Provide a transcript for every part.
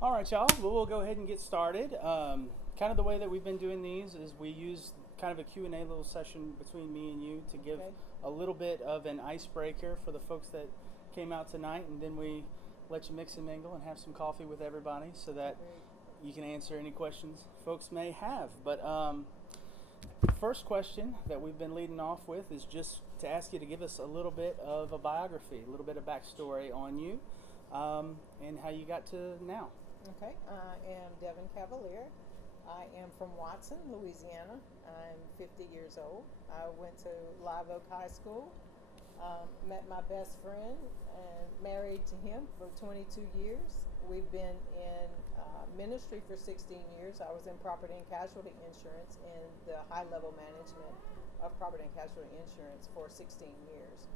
All right, y'all. Well, we'll go ahead and get started. Kind of the way that we've been doing these is we use kind of a Q&A little session between me and you to give Okay. a little bit of an icebreaker for the folks that came out tonight, and then we let you mix and mingle and have some coffee with everybody so that Great. you can answer any questions folks may have. But first question that we've been leading off with is just to ask you to give us a little bit of a biography, a little bit of backstory on you, and how you got to now. Okay. I am Deven Cavalier. I am from Watson, Louisiana. I'm 50 years old. I went to Live Oak High School, met my best friend, and married to him for 22 years. We've been in ministry for 16 years. I was in property and casualty insurance in the high level management of property and casualty insurance for 16 years.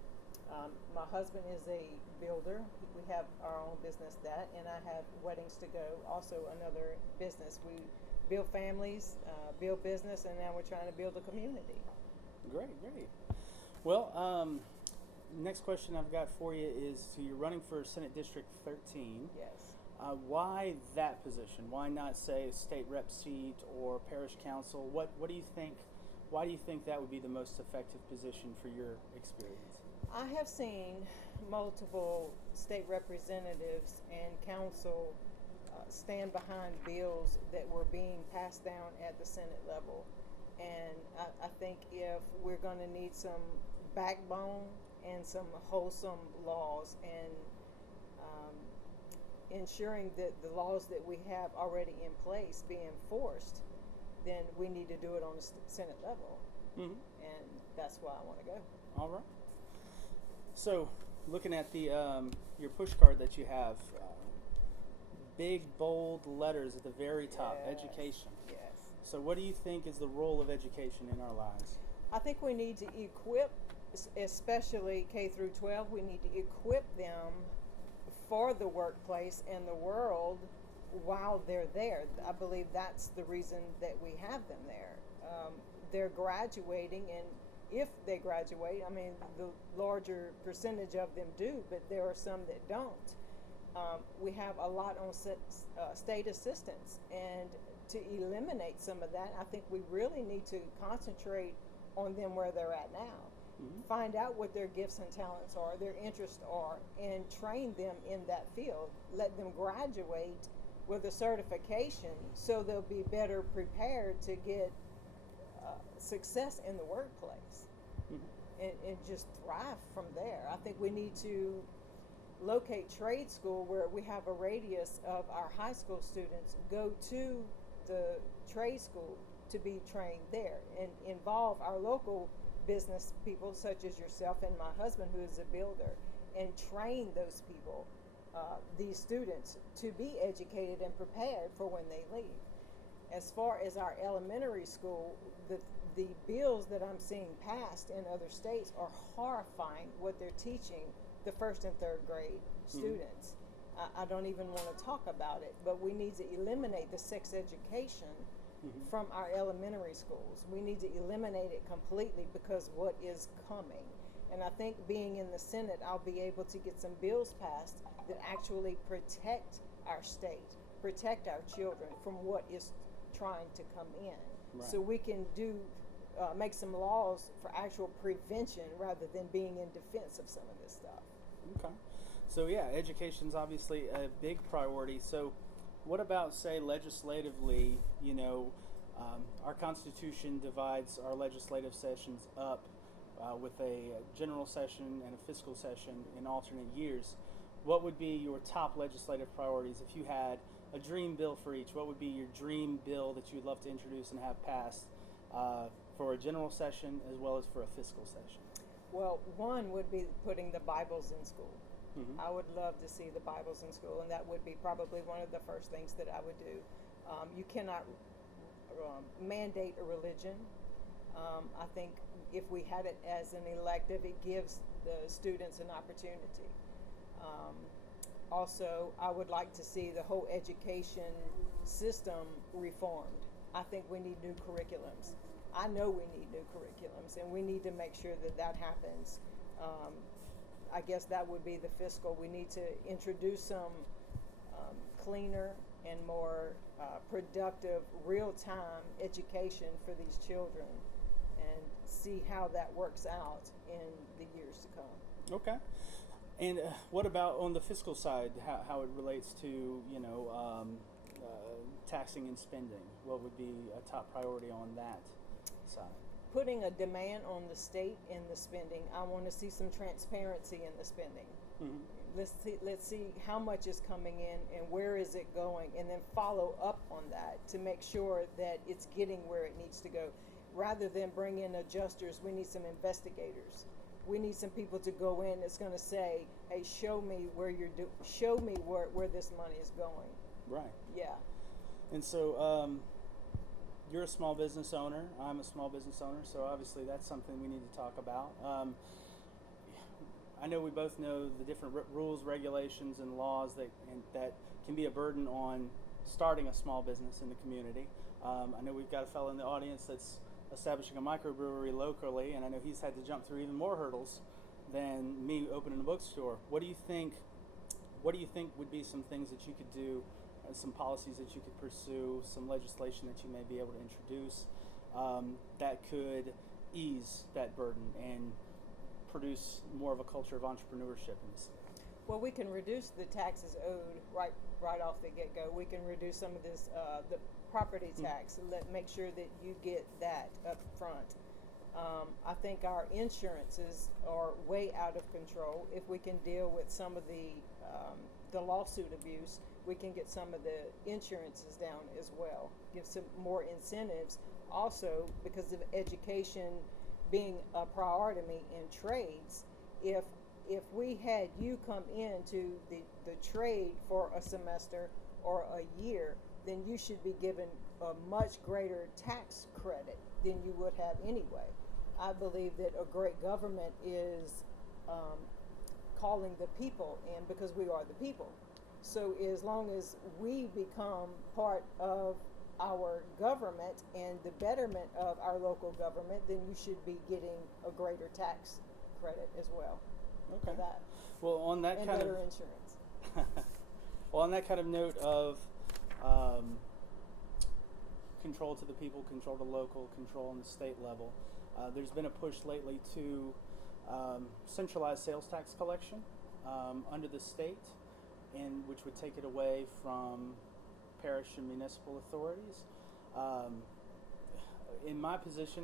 My husband is a builder. We have our own business and I have Weddings to Go, also another business. We build families, build business, and now we're trying to build a community. Great, great. Well, next question I've got for you is, so you're running for Senate District 13. Yes. Why that position? Why not, say, a state rep seat or parish council? What do you think? Why do you think that would be the most effective position for your experience? I have seen multiple state representatives and council stand behind bills that were being passed down at the Senate level. And I think if we're going to need some backbone and some wholesome laws and ensuring that the laws that we have already in place be enforced, then we need to do it on the Senate level. Mm-hmm. And that's why I want to go. All right. So, looking at the your push card that you have, big bold letters at the very top, Yes. education. Yes. So, what do you think is the role of education in our lives? I think we need to equip, especially K through 12, we need to equip them for the workplace and the world while they're there. I believe that's the reason that we have them there. They're graduating, and if they graduate, I mean, the larger percentage of them do, but there are some that don't. We have a lot on state assistance, and to eliminate some of that, I think we really need to concentrate on them where they're at now. Mm-hmm. Find out what their gifts and talents are, their interests are, and train them in that field. Let them graduate with a certification so they'll be better prepared to get success in the workplace. Mm-hmm. And just thrive from there. I think we need to locate trade school where we have a radius of our high school students go to the trade school to be trained there, and involve our local business people such as yourself and my husband, who is a builder, and train those people, these students, to be educated and prepared for when they leave. As far as our elementary school, the bills that I'm seeing passed in other states are horrifying what they're teaching the first and third grade students. I don't even want to talk about it, but we need to eliminate the sex education from our elementary schools. We need to eliminate it completely because what is coming. And I think being in the Senate, I'll be able to get some bills passed that actually protect our state, protect our children from what is trying to come in. Right. So we can make some laws for actual prevention rather than being in defense of some of this stuff. Okay. So, yeah, education's obviously a big priority. So, what about, say, legislatively? Our Constitution divides our legislative sessions up with a general session and a fiscal session in alternate years. What would be your top legislative priorities if you had a dream bill for each? What would be your dream bill that you would love to introduce and have passed for a general session as well as for a fiscal session? Well, one would be putting the Bibles in school. Mm-hmm. I would love to see the Bibles in school, and that would be probably one of the first things that I would do. You cannot mandate a religion. I think if we had it as an elective, it gives the students an opportunity. Also, I would like to see the whole education system reformed. I think we need new curriculums. I know we need new curriculums, and we need to make sure that that happens. I guess that would be the fiscal. We need to introduce some cleaner and more productive, real-time education for these children, and see how that works out in the years to come. Okay. And what about on the fiscal side? How it relates to taxing and spending? What would be a top priority on that side? Putting a demand on the state in the spending. I want to see some transparency in the spending. Mm-hmm. Let's see how much is coming in and where is it going, and then follow up on that to make sure that it's getting where it needs to go. Rather than bring in adjusters, we need some investigators. We need some people to go in that's going to say, "Hey, show me where show me where this money is going." Right. Yeah. And so you're a small business owner. I'm a small business owner, so obviously that's something we need to talk about. I know we both know the different rules, regulations, and laws that can be a burden on starting a small business in the community. I know we've got a fellow in the audience that's establishing a microbrewery locally, and I know he's had to jump through even more hurdles than me opening a bookstore. What do you think would be some things that you could do, some policies that you could pursue, some legislation that you may be able to introduce that could ease that burden and produce more of a culture of entrepreneurship in the city? Well, we can reduce the taxes owed right off the get-go. We can reduce some of this the property tax. Make sure that you get that up front. I think our insurances are way out of control. If we can deal with some of the lawsuit abuse, we can get some of the insurances down as well. Give some more incentives. Also, because of education being a priority in trades, if we had you come into the trade for a semester or a year, then you should be given a much greater tax credit than you would have anyway. I believe that a great government is calling the people in, because we are the people. So as long as we become part of our government and the betterment of our local government, then you should be getting a greater tax credit as well. Okay. For that. Well, on that and kind better of insurance. well, on that kind of note of control to the people, control to local, control on the state level, there's been a push lately to centralized sales tax collection under the state, and which would take it away from parish and municipal authorities. In my position,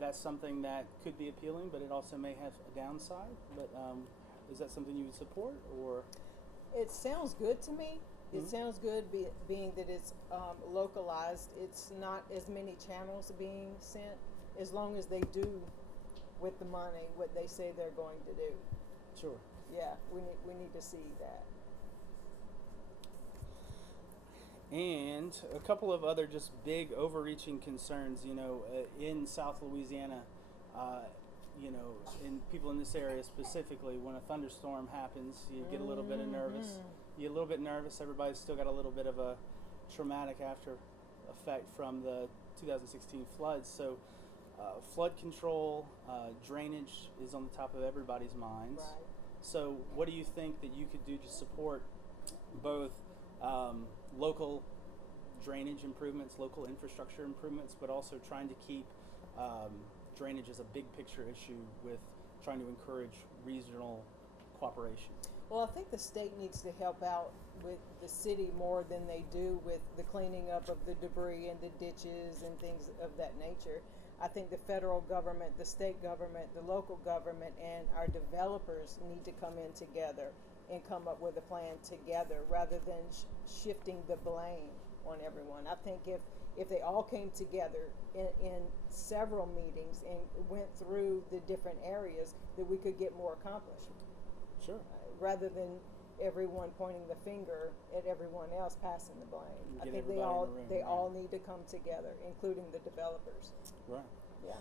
that's something that could be appealing, but it also may have a downside. But is that something you would support, or? It sounds good to me. Mm-hmm. It sounds good, being that it's localized. It's not as many channels being sent, as long as they do with the money what they say they're going to do. Sure. Yeah, we need to see that. And a couple of other just big overreaching concerns, in South Louisiana, in people in this area specifically, when a thunderstorm happens, you get a little bit of nervous. You get a little bit nervous. Everybody's still got a little bit of a traumatic after effect from the 2016 floods. So flood control, drainage is on the top of everybody's minds. Right. So what do you think that you could do to support both local drainage improvements, local infrastructure improvements, but also trying to keep drainage as a big picture issue with trying to encourage regional cooperation? Well, I think the state needs to help out with the city more than they do with the cleaning up of the debris and the ditches and things of that nature. I think the federal government, the state government, the local government, and our developers need to come in together and come up with a plan together, rather than shifting the blame on everyone. I think if they all came together in several meetings and went through the different areas, that we could get more accomplished. Sure. Rather than everyone pointing the finger at everyone else, passing the blame. I think they all need to come together, including the developers. Right. Yeah.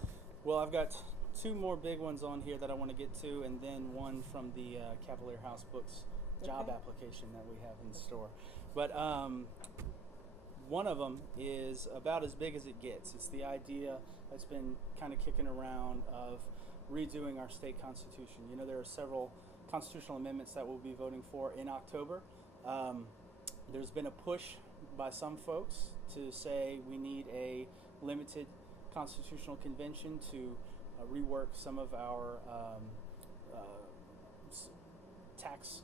Well, I've got two more big ones on here that I want to get to, and then one from the Cavalier House Books job Okay. application that we have in store. But one of them is about as big as it gets. It's the idea that's been kind of kicking around of redoing our state constitution. There are several constitutional amendments that we'll be voting for in October. There's been a push by some folks to say we need a limited constitutional convention to rework some of our tax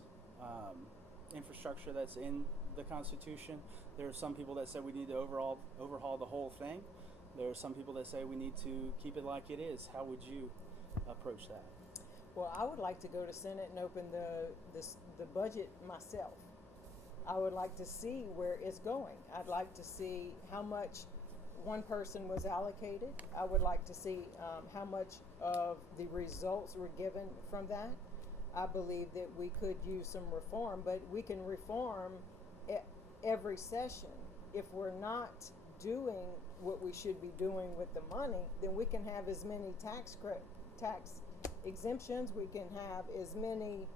infrastructure that's in the Constitution. There are some people that say we need to overhaul the whole thing. There are some people that say we need to keep it like it is. How would you approach that? Well, I would like to go to Senate and open the budget myself. I would like to see where it's going. I'd like to see how much one person was allocated. I would like to see how much of the results were given from that. I believe that we could use some reform, but we can reform every session. If we're not doing what we should be doing with the money, then we can have as many tax exemptions, we can have as many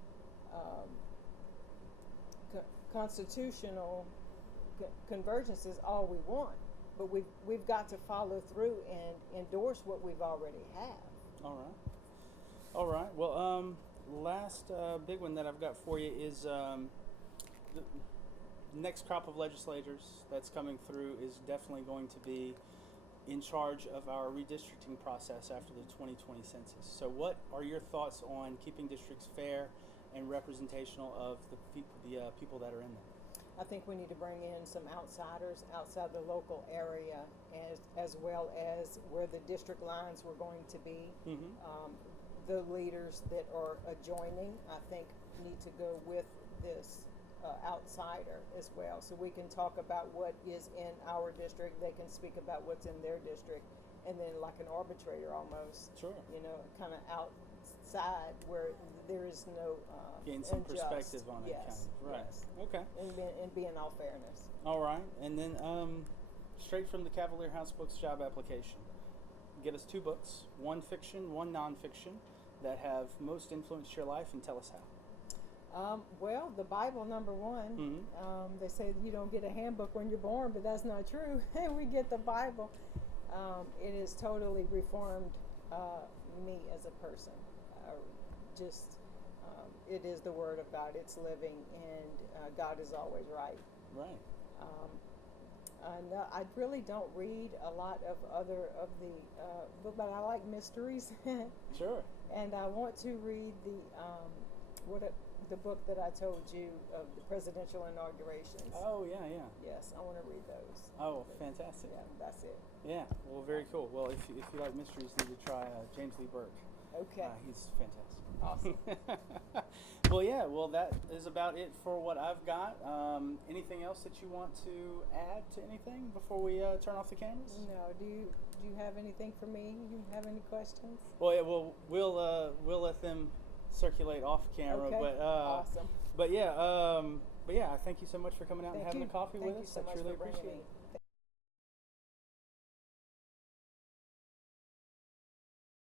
constitutional convergences all we want, but we've got to follow through and endorse what we've already have. All right. Well, last big one that I've got for you is the next crop of legislators that's coming through is definitely going to be in charge of our redistricting process after the 2020 census. So what are your thoughts on keeping districts fair and representational of the people that are in them? I think we need to bring in some outsiders outside the local area, as well as where the district lines were going to be. Mm-hmm. The leaders that are adjoining, I think, need to go with this outsider as well, so we can talk about what is in our district. They can speak about what's in their district, and then like an arbitrator almost. Sure. You know, kind of outside where there is no gain some unjust. perspective on it. Yes. Kind of. Right. Yes. Okay. And be in all fairness. All right, and then straight from the Cavalier House Books job application, get us 2 books, one fiction, one nonfiction, that have most influenced your life, and tell us how. Well, the Bible, number one. Mm-hmm. They say you don't get a handbook when you're born, but that's not true. We get the Bible. It has totally reformed me as a person. It is the Word of God. It's living, and God is always right. Right. I really don't read a lot of the but I like mysteries. Sure. And I want to read the book that I told you of the presidential inaugurations. Oh, yeah. Yes, I want to read those. Oh, fantastic. Yeah, that's it. Yeah, well, very cool. Well, if you like mysteries, you need to try James Lee Burke. Okay. He's fantastic. Awesome. Well, yeah, well, that is about it for what I've got. Anything else that you want to add to anything before we turn off the cameras? No, do you have anything for me? You have any questions? Well, yeah, we'll let them circulate off camera. Okay. But Awesome. But yeah, I thank you so much for coming out and having a coffee with us. Thank you so much I truly for bringing appreciate me. it.